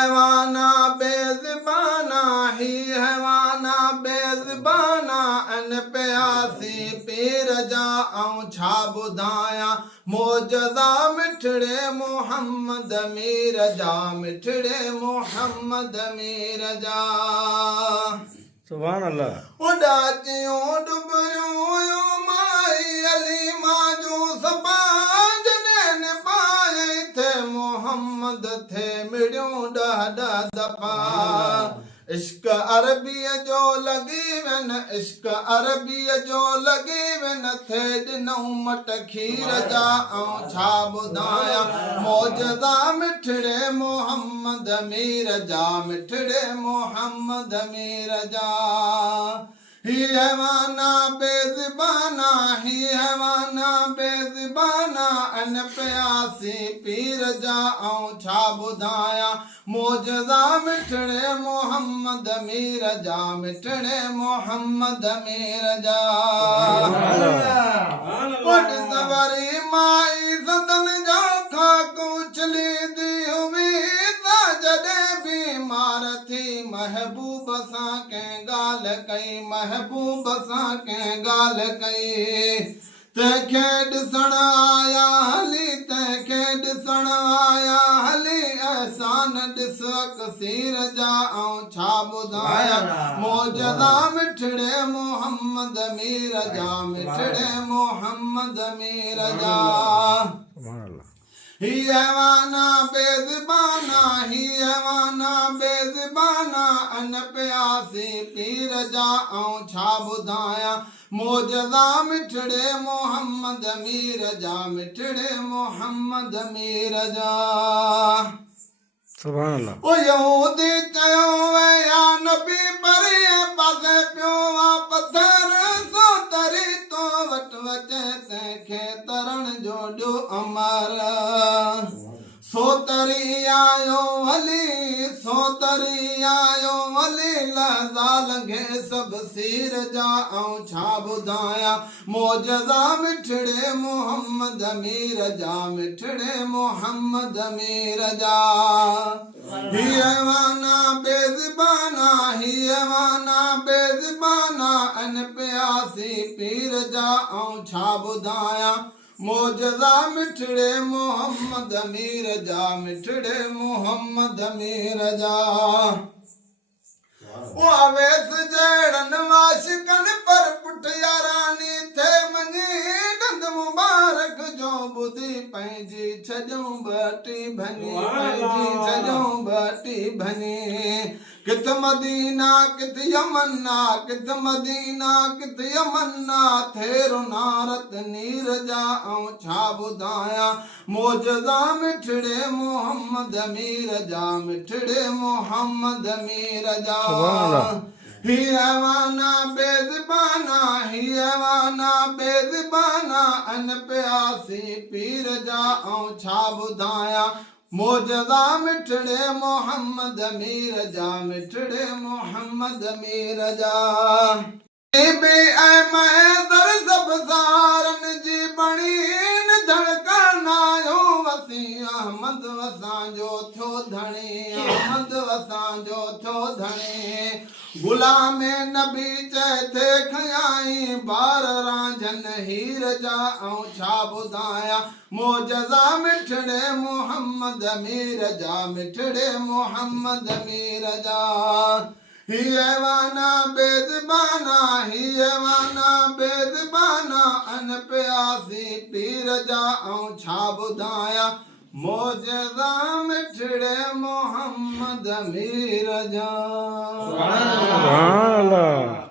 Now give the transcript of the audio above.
हैवाना बेज़बाना ही हैवाना बेज़बाना अन प्यासी पीर जा ऐं छा ॿुधायां मोजज़ा मिठड़े मोहम्मद मीर जा मिठड़े मोहम्मद मीर जा सुभान अल्लाह उॾाचियूं डुबरियूं हुयूं माई अली मां जूं सभा जॾहिं पाए थे मोहम्मद थे मिड़ियूं ॾह दफ़ा इश्क अरबीअ जो लॻी वेन इश्क अरबीअ जो लॻी वेन थे ॾिनऊं मट खीर जा ऐं छा ॿुधायां मौजज़ा मिठड़े मोहम्मद मीर जा मिठड़े मोहम्मद मीर जा ही हैवाना बेज़बाना ही हैवाना बेज़बाना अन प्यासी पीर जा ऐं छा ॿुधायां मौजज़ा मिठड़े मोहम्मद मीर जा मिठड़े मोहम्मद मीर जा वॾ सवरी माई सदन जा खाक उछली दी हुई जॾहिं बीमार थी महबूब सां कंहिं ॻाल्हि कई महबूब सां कंहिं ॻाल्हि कई तंहिंखे ॾिसण आया हली तंहिंखे ॾिसण आया हली अहसान ॾिस कसीर जा ऐं छा ॿुधायां मौजज़ा मिठड़े मोहम्मद मीर जा मिठड़े मोहम्मद मीर जा ही हैवाना बेज़बाना ही हैवाना बेज़बाना अन प्यासी पीर जा ऐं छा ॿुधायां मौजज़ा मिठड़े मोहम्मद मीर जा मिठड़े मोहम्मद मीर जा सुभान अल्लाह ओ यहूदी चयो वे या नबी परे पासे पियो वा पत्थर सो तरी तो वट वचे तंहिंखे तरण जो ॾियो अमर सो तरी आयो हली लहज़ा लंघे सभु सीर जा ऐं छा ॿुधायां मौजज़ा मिठड़े मोहम्मद मीर जा मिठड़े मोहम्मद मीर जा ही हैवाना बेज़बाना ही हैवाना बेज़बाना अन प्यासी पीर जा ऐं छा ॿुधायां मौजज़ा मिठड़े मोहम्मद मीर जा मिठड़े मोहम्मद मीर जा अवेस जहिड़नि वाशिकनि पर पुठ यारानी थे मञी ॾंद मुबारक जो ॿुधी पंहिंजी छॼऊं ॿटी भञी पंहिंजी छॼऊं ॿटी भञी किथ मदीना किथ यमन्ना किथ मदीना किथ यमन्ना थे रुनारत नीर जा ऐं छा ॿुधायां मौजज़ा मिठड़े मोहम्मद मीर जा मिठड़े मोहम्मद मीर जा ही हैवाना बेज़बाना ही हैवाना बेज़बाना अन प्यासी पीर जा ऐं छा ॿुधायां मौजज़ा मिठड़े मोहम्मद मीर जा मिठड़े मोहम्मद मीर जा बी ऐं महज़र सभु सारनि जी बणी धड़कण आयो वसी अहमद वसांजो थियो धणी अहमद वसांजो थियो धणी गुलाम नबी चए थे खयाई बार रांझन हीर जा ऐं छा ॿुधायां मौजज़ा मिठड़े मोहम्मद मीर जा मिठड़े मोहम्मद मीर जा ही हैवाना बेज़बाना ही हैवाना बेज़बाना अन प्यासी पीर जा ऐं छा ॿुधायां मौजज़ा मिठड़े मोहम्मद मीर जा सुभान अल्लाह।